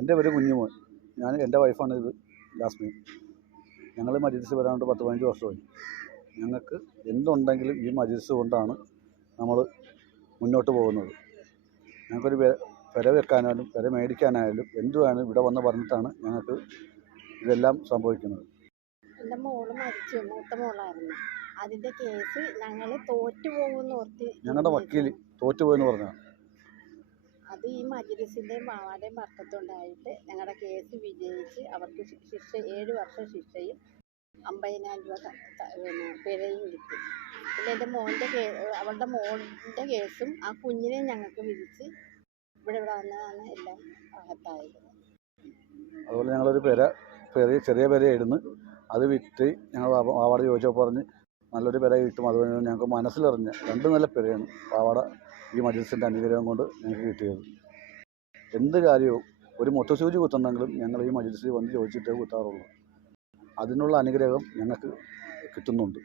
എൻ്റെ ഒരു കുഞ്ഞുമോൻ, എൻ്റെ വൈഫാണ് ഇത്, ജാസ്മിൻ. ഞങ്ങൾ മജ്‌ലിസിൽ വരാണ്ട് 10-15 വർഷമായി. ഞങ്ങൾക്ക് എന്തുണ്ടെങ്കിലും ഈ മജ്‌ലിസ് കൊണ്ടാണ് നമ്മൾ മുന്നോട്ട് പോകുന്നത്. ഞങ്ങൾക്കൊരു പെര വെക്കാനായാലും പെര മേടിക്കാനായാലും എന്ത് വേണം ഇവിടെ വന്ന് പറഞ്ഞിട്ടാണ് ഞങ്ങൾക്ക് ഇതെല്ലാം സംഭവിക്കുന്നത്. എൻ്റെ മോള് മരിച്ചു, മൂത്ത മോളായിരുന്നു. അതിൻ്റെ കേസ് ഞങ്ങൾ തോറ്റുപോകുമെന്ന് ഓർത്ത് ഞങ്ങളുടെ വക്കീൽ തോറ്റുപോയെന്ന് പറഞ്ഞാൽ അത് ഈ മജ്‌ലിസിൻ്റെയും വാവാടെയും വർക്കത്തുണ്ടായിട്ട് ഞങ്ങളുടെ കേസ് വിജയിച്ച് അവർക്ക് ശിക്ഷ 7 വർഷം ശിക്ഷയും 50,000 രൂപ പിഴയും കിട്ടി. പിന്നെ എൻ്റെ അവളുടെ മോളുടെ കേസും ആ കുഞ്ഞിനെ ഞങ്ങൾക്ക് വിധിച്ച് ഇവിടെ വന്നതാണ് എല്ലാം അകത്തായത്. അതുപോലെ ഞങ്ങളൊരു ചെറിയ പെരയായിരുന്നു, അത് വിറ്റ് ഞങ്ങൾ പാവാട ചോദിച്ചപ്പോൾ പറഞ്ഞ് നല്ലൊരു പെര കിട്ടും. അതുപോലെ ഞങ്ങൾക്ക് മനസ്സിലറിഞ്ഞ 2 നല്ല പെരയാണ് പാവാട ഈ മജ്‌ലിസിൻ്റെ അനുഗ്രഹം കൊണ്ട് ഞങ്ങൾക്ക് കിട്ടിയത്. എന്ത് കാര്യവും ഒരു മുട്ടുസൂചി കുത്തുന്നെങ്കിലും ഞങ്ങൾ ഈ മജ്‌ലിസിൽ വന്ന് ചോദിച്ചിട്ടേ കുത്താറുള്ളൂ. അതിനുള്ള അനുഗ്രഹം ഞങ്ങൾക്ക് കിട്ടുന്നുണ്ട്.